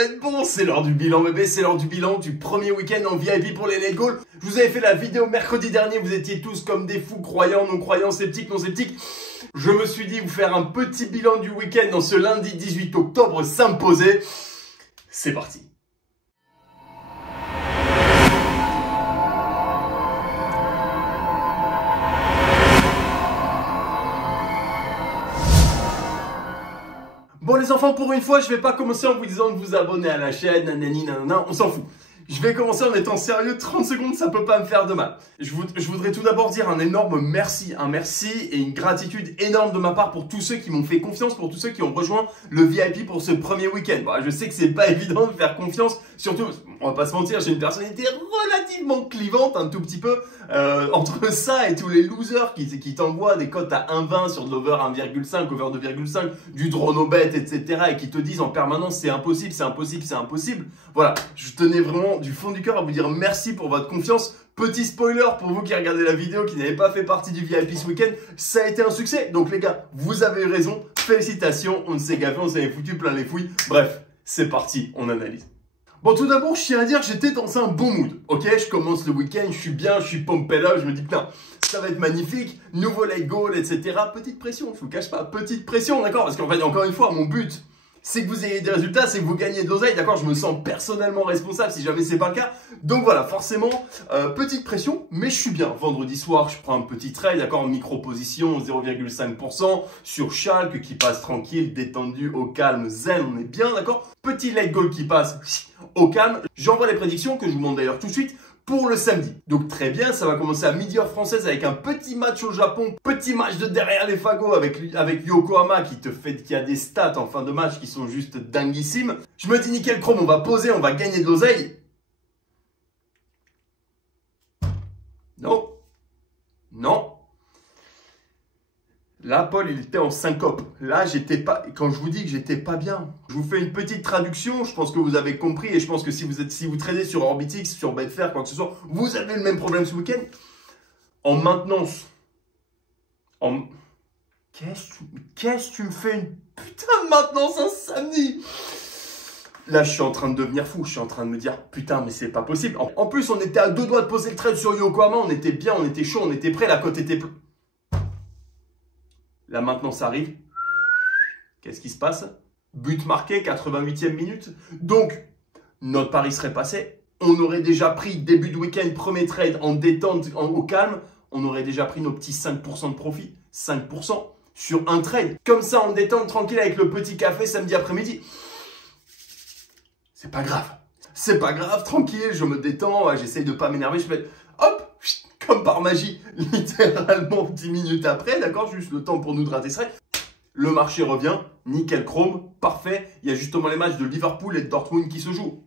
va être bon. C'est l'heure du bilan, bébé. C'est l'heure du bilan du premier week-end en VIP pour les Late Goals. Je vous avais fait la vidéo mercredi dernier. Vous étiez tous comme des fous, croyants, non croyants, sceptiques, non sceptiques. Je me suis dit vous faire un petit bilan du week-end dans ce lundi 18 octobre s'imposer. C'est parti. Bon les enfants, pour une fois, je vais pas commencer en vous disant de vous abonner à la chaîne, nanani, nanana, on s'en fout. Je vais commencer en étant sérieux, 30 secondes, ça peut pas me faire de mal. Je voudrais tout d'abord dire un énorme merci, et une gratitude énorme de ma part pour tous ceux qui m'ont fait confiance, pour tous ceux qui ont rejoint le VIP pour ce premier week-end. Bon, je sais que c'est pas évident de faire confiance, surtout, on va pas se mentir, j'ai une personnalité relativement clivante, un tout petit peu, entre ça et tous les losers qui t'envoient des cotes à 1,20 sur de l'over 1,5, over 2,5, du drone au bet, etc. et qui te disent en permanence c'est impossible, c'est impossible, c'est impossible. Voilà, je tenais vraiment du fond du cœur à vous dire merci pour votre confiance. Petit spoiler pour vous qui regardez la vidéo, qui n'avez pas fait partie du VIP ce week-end, ça a été un succès. Donc les gars, vous avez eu raison, félicitations, on s'est gaffé, on s'est foutu plein les fouilles. Bref, c'est parti, on analyse. Bon, tout d'abord, je tiens à dire que j'étais dans un bon mood. Ok, je commence le week-end, je suis bien, je suis pompé là, je me dis putain, ça va être magnifique, nouveau late goal, etc. Petite pression, je vous cache pas, petite pression, d'accord? Parce qu'en fait, encore une fois, mon but, c'est que vous ayez des résultats, c'est que vous gagnez de l'oseille, d'accord? Je me sens personnellement responsable si jamais c'est pas le cas. Donc voilà, forcément, petite pression, mais je suis bien. Vendredi soir, je prends un petit trade, d'accord? Micro-position, 0,5% sur Schalke qui passe tranquille, détendu, au calme, zen, on est bien, d'accord? Petit late goal qui passe au calme. J'envoie les prédictions que je vous montre d'ailleurs tout de suite pour le samedi. Donc très bien, ça va commencer à midi heure française avec un petit match au Japon, petit match de derrière les fagots avec Yokohama qui a des stats en fin de match qui sont juste dinguissimes. Je me dis nickel chrome, on va poser, on va gagner de l'oseille. Non. Non. Là, Paul, il était en syncope. Là, j'étais pas. Quand je vous dis que j'étais pas bien, je vous fais une petite traduction. Je pense que vous avez compris. Et je pense que si vous tradez sur Orbitix, sur Betfair, quoi que ce soit, vous avez le même problème ce week-end. En maintenance. Qu'est-ce que tu me fais une putain de maintenance un samedi? Là, je suis en train de devenir fou. Je suis en train de me dire, putain, mais c'est pas possible. En plus, on était à 2 doigts de poser le trade sur Yokohama. On était bien, on était chaud, on était prêt. La cote était pleine. Là maintenant ça arrive. Qu'est-ce qui se passe? But marqué, 88e minute. Donc, notre pari serait passé. On aurait déjà pris début de week-end, premier trade en détente, au calme. On aurait déjà pris nos petits 5% de profit. 5% sur un trade. Comme ça, en détente, tranquille, avec le petit café samedi après-midi. C'est pas grave. C'est pas grave, tranquille, je me détends. J'essaye de pas m'énerver. Je fais hop! Comme par magie, littéralement 10 minutes après, d'accord, juste le temps pour nous de rater ça. Le marché revient, nickel chrome, parfait. Il y a justement les matchs de Liverpool et de Dortmund qui se jouent.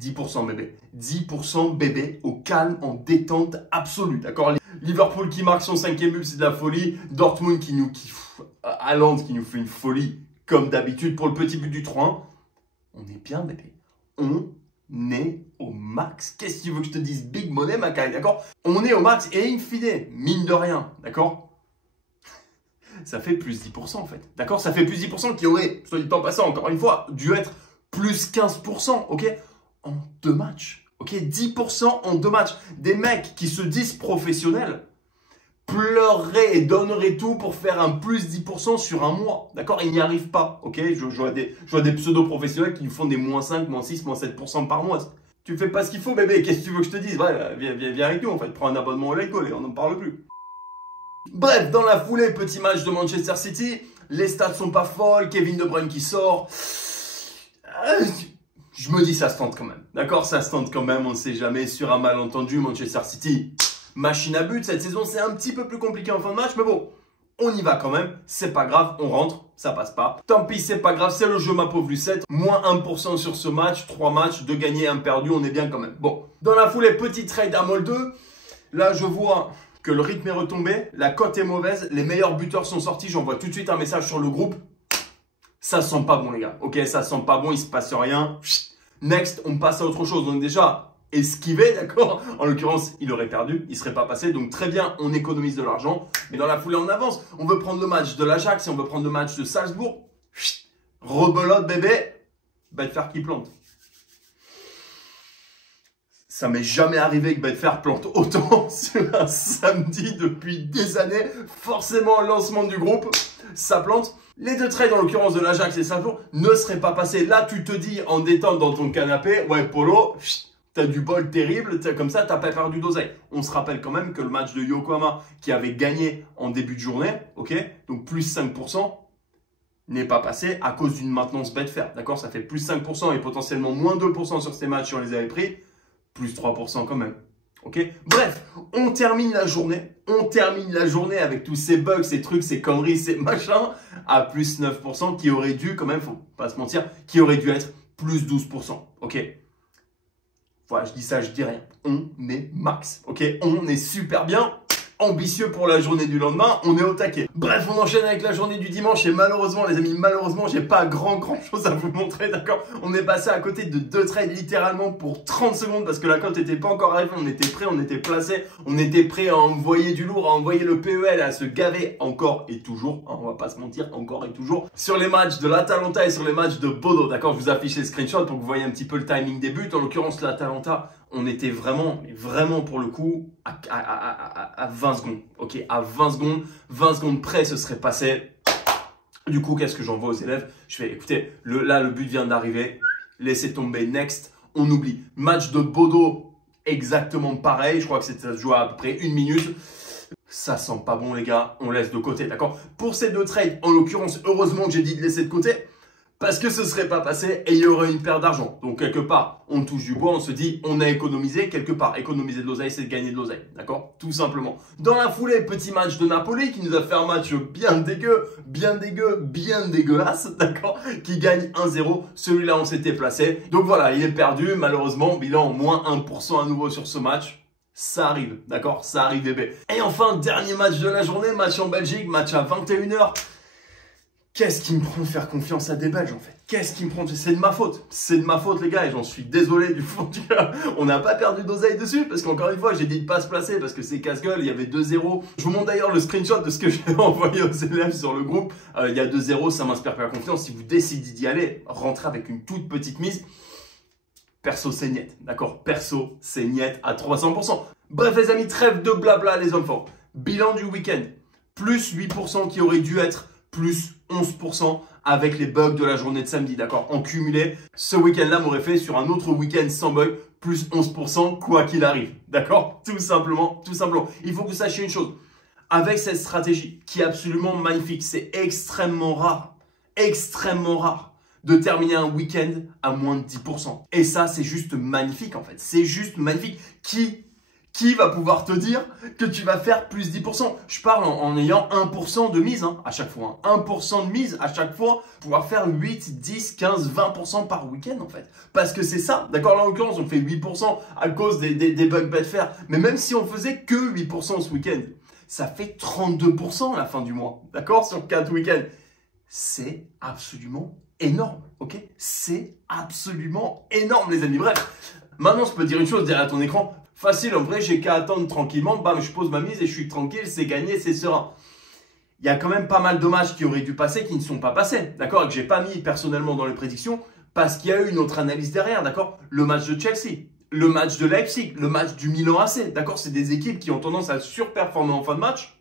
10% bébé, 10% bébé au calme, en détente absolue, d'accord. Liverpool qui marque son 5e but, c'est de la folie. Dortmund qui nous kiffe, Haaland qui nous fait une folie comme d'habitude pour le petit but du 3-1. On est bien bébé, on est au max. Qu'est-ce que tu veux que je te dise? Big money, Macaille, d'accord? On est au max et in fine, mine de rien, d'accord? Ça fait plus 10% en fait, d'accord? Ça fait plus 10% qui aurait, soit du temps passant, encore une fois, dû être plus 15%, ok? En 2 matchs, ok? 10% en 2 matchs. Des mecs qui se disent professionnels pleureraient et donneraient tout pour faire un plus 10% sur un mois, d'accord? Ils n'y arrivent pas, ok? Je vois des pseudo-professionnels qui nous font des moins 5, moins 6, moins 7% par mois. Tu fais pas ce qu'il faut, bébé, qu'est-ce que tu veux que je te dise? Ouais, viens avec nous, en fait, prends un abonnement au Late Goal et on n'en parle plus. Bref, dans la foulée, petit match de Manchester City, les stats sont pas folles, Kevin De Bruyne qui sort. Je me dis ça se tente quand même, d'accord? Ça se tente quand même, on ne sait jamais, sur un malentendu, Manchester City... Machine à but, cette saison c'est un petit peu plus compliqué en fin de match, mais bon, on y va quand même, c'est pas grave, on rentre, ça passe pas. Tant pis, c'est pas grave, c'est le jeu ma pauvre Lucette, moins 1% sur ce match, 3 matchs, 2 gagnés, 1 perdu, on est bien quand même. Bon, dans la foulée, petit trade à Mol 2, là je vois que le rythme est retombé, la cote est mauvaise, les meilleurs buteurs sont sortis, j'envoie tout de suite un message sur le groupe. Ça sent pas bon les gars, ok, ça sent pas bon, il se passe rien. Next, on passe à autre chose, donc déjà... esquivé, d'accord? En l'occurrence, il aurait perdu, il ne serait pas passé. Donc très bien, on économise de l'argent. Mais dans la foulée, on avance. On veut prendre le match de l'Ajax et on veut prendre le match de Salzbourg. rebelote bébé, Betfair qui plante. Ça m'est jamais arrivé que Betfair plante autant sur un samedi depuis des années. Forcément, lancement du groupe, ça plante. Les deux trades, en l'occurrence de l'Ajax et Strasbourg, ne seraient pas passés. Là, tu te dis en détente dans ton canapé, ouais, Polo, t'as du bol terrible, comme ça, t'as pas perdu d'oseille. On se rappelle quand même que le match de Yokohama, qui avait gagné en début de journée, ok, donc plus 5%, n'est pas passé à cause d'une maintenance Betfair. D'accord, ça fait plus 5% et potentiellement moins 2% sur ces matchs si on les avait pris. Plus 3% quand même. Ok. Bref, on termine la journée. On termine la journée avec tous ces bugs, ces trucs, ces conneries, ces machins à plus 9% qui aurait dû, quand même, faut pas se mentir, qui aurait dû être plus 12%. Ok. Voilà, je dis ça, je dis rien. On est max. Ok. On est super bien. Ambitieux pour la journée du lendemain, on est au taquet. Bref, on enchaîne avec la journée du dimanche et malheureusement, les amis, malheureusement, j'ai pas grand chose à vous montrer, d'accord? On est passé à côté de deux trades littéralement pour 30 secondes parce que la cote n'était pas encore arrivée, on était prêt, on était placé, on était prêt à envoyer du lourd, à envoyer le PEL, à se gaver encore et toujours, hein, on va pas se mentir, encore et toujours, sur les matchs de l'Atalanta et sur les matchs de Bodo, d'accord? Je vous affiche les screenshots pour que vous voyez un petit peu le timing des buts. En l'occurrence, l'Atalanta, on était vraiment pour le coup, à 20 secondes. Ok, à 20 secondes près, ce serait passé. Du coup, qu'est-ce que j'envoie aux élèves? Je fais, écoutez, là, le but vient d'arriver. Laissez tomber, next. On oublie. Match de Bodo, exactement pareil. Je crois que c'était joué à peu près 1 minute. Ça sent pas bon, les gars. On laisse de côté, d'accord? Pour ces deux trades, en l'occurrence, heureusement que j'ai dit de laisser de côté. Parce que ce serait pas passé et il y aurait une perte d'argent. Donc, quelque part, on touche du bois, on se dit, on a économisé. Quelque part, économiser de l'oseille, c'est gagner de l'oseille. D'accord? Tout simplement. Dans la foulée, petit match de Napoli qui nous a fait un match bien dégueulasse. D'accord? Qui gagne 1-0. Celui-là, on s'était placé. Donc voilà, il est perdu. Malheureusement, bilan moins 1% à nouveau sur ce match. Ça arrive. D'accord? Ça arrive, bébé. Et enfin, dernier match de la journée. Match en Belgique. Match à 21h. Qu'est-ce qui me prend de faire confiance à des Belges en fait? Qu'est-ce qui me prend? C'est de ma faute. C'est de ma faute les gars et j'en suis désolé du fond du cœur. On n'a pas perdu d'oseille dessus parce qu'encore une fois j'ai dit de pas se placer parce que c'est casse-gueule, il y avait 2-0. Je vous montre d'ailleurs le screenshot de ce que j'ai envoyé aux élèves sur le groupe. Il y a 2-0, ça m'inspire pas confiance. Si vous décidez d'y aller, rentrez avec une toute petite mise. Perso c'est niet, d'accord? Perso c'est niet à 300%. Bref les amis, trêve de blabla les enfants. Bilan du week-end, plus 8% qui aurait dû être plus 11% avec les bugs de la journée de samedi, d'accord? En cumulé, ce week-end-là m'aurait fait sur un autre week-end sans bug, plus 11% quoi qu'il arrive, d'accord? Tout simplement, tout simplement. Il faut que vous sachiez une chose. Avec cette stratégie qui est absolument magnifique, c'est extrêmement rare de terminer un week-end à moins de 10%. Et ça, c'est juste magnifique en fait. C'est juste magnifique. Qui va pouvoir te dire que tu vas faire plus 10%? Je parle en ayant 1% de mise à chaque fois. 1% de mise à chaque fois, pouvoir faire 8, 10, 15, 20% par week-end en fait. Parce que c'est ça, d'accord? Là en l'occurrence, on fait 8% à cause des bugs Betfair. Mais même si on faisait que 8% ce week-end, ça fait 32% à la fin du mois, d'accord? Sur 4 week-ends. C'est absolument énorme, ok? C'est absolument énorme les amis. Bref, maintenant je peux te dire une chose derrière ton écran. Facile, en vrai, j'ai qu'à attendre tranquillement. Bam, je pose ma mise et je suis tranquille, c'est gagné, c'est serein. Il y a quand même pas mal de matchs qui auraient dû passer, qui ne sont pas passés, d'accord? Et que j'ai pas mis personnellement dans les prédictions parce qu'il y a eu une autre analyse derrière, d'accord? Le match de Chelsea, le match de Leipzig, le match du Milan AC, d'accord? C'est des équipes qui ont tendance à surperformer en fin de match.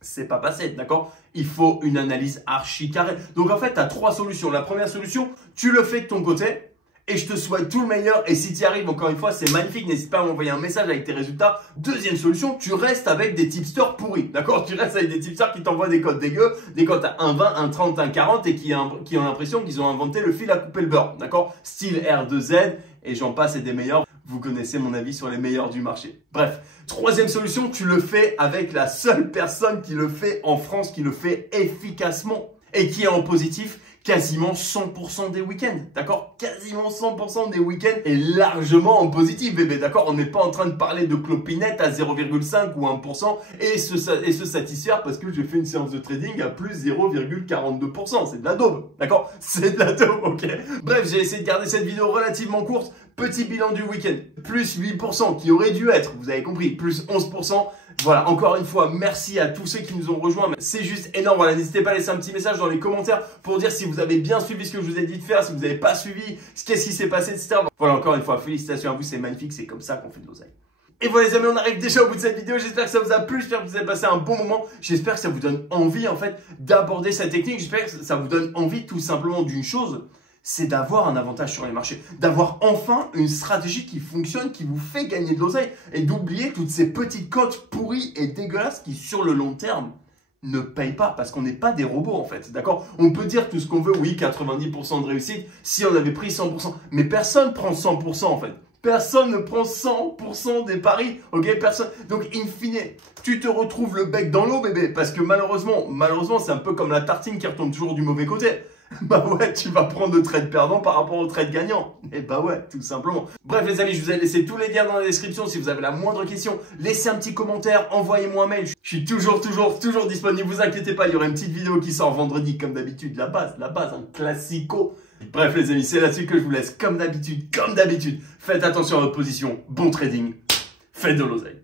C'est pas passé, d'accord? Il faut une analyse archi carrée. Donc en fait, tu as 3 solutions. La première solution, tu le fais de ton côté. Et je te souhaite tout le meilleur. Et si tu y arrives, encore une fois, c'est magnifique. N'hésite pas à m'envoyer un message avec tes résultats. Deuxième solution, tu restes avec des tipsters pourris. D'accord? Tu restes avec des tipsters qui t'envoient des codes dégueux, des codes à 1,20, 1,30, 1,40 et qui ont l'impression qu'ils ont inventé le fil à couper le beurre. D'accord? Style R2Z et j'en passe et des meilleurs. Vous connaissez mon avis sur les meilleurs du marché. Bref, troisième solution, tu le fais avec la seule personne qui le fait en France, qui le fait efficacement et qui est en positif. Quasiment 100% des week-ends, d'accord? Quasiment 100% des week-ends est largement en positif, bébé, d'accord? On n'est pas en train de parler de clopinette à 0,5 ou 1% et se satisfaire parce que j'ai fait une séance de trading à plus 0,42%. C'est de la daube, d'accord? C'est de la daube, ok? Bref, j'ai essayé de garder cette vidéo relativement courte. Petit bilan du week-end, plus 8% qui aurait dû être, vous avez compris, plus 11%. Voilà, encore une fois, merci à tous ceux qui nous ont rejoints. C'est juste énorme. Voilà, n'hésitez pas à laisser un petit message dans les commentaires pour dire si vous avez bien suivi ce que je vous ai dit de faire, si vous n'avez pas suivi, qu'est-ce qui s'est passé, etc. Voilà, encore une fois, félicitations à vous, c'est magnifique, c'est comme ça qu'on fait de l'oseille. Et voilà les amis, on arrive déjà au bout de cette vidéo. J'espère que ça vous a plu, j'espère que vous avez passé un bon moment. J'espère que ça vous donne envie en fait d'aborder cette technique. J'espère que ça vous donne envie tout simplement d'une chose, c'est d'avoir un avantage sur les marchés, d'avoir enfin une stratégie qui fonctionne, qui vous fait gagner de l'oseille et d'oublier toutes ces petites cotes pourries et dégueulasses qui sur le long terme ne payent pas parce qu'on n'est pas des robots en fait, d'accord? On peut dire tout ce qu'on veut, oui, 90% de réussite si on avait pris 100%, mais personne prend 100% en fait. Personne ne prend 100% des paris, ok? Personne. Donc, in fine, tu te retrouves le bec dans l'eau, bébé, parce que malheureusement, c'est un peu comme la tartine qui retombe toujours du mauvais côté. Bah ouais, tu vas prendre le trade perdant par rapport au trade gagnant. Et bah ouais, tout simplement. Bref les amis, je vous ai laissé tous les liens dans la description. Si vous avez la moindre question, laissez un petit commentaire, envoyez-moi un mail. Je suis toujours disponible, ne vous inquiétez pas, il y aura une petite vidéo qui sort vendredi comme d'habitude. La base, un classico. Bref les amis, c'est là-dessus que je vous laisse comme d'habitude. Faites attention à votre position, bon trading, faites de l'oseille.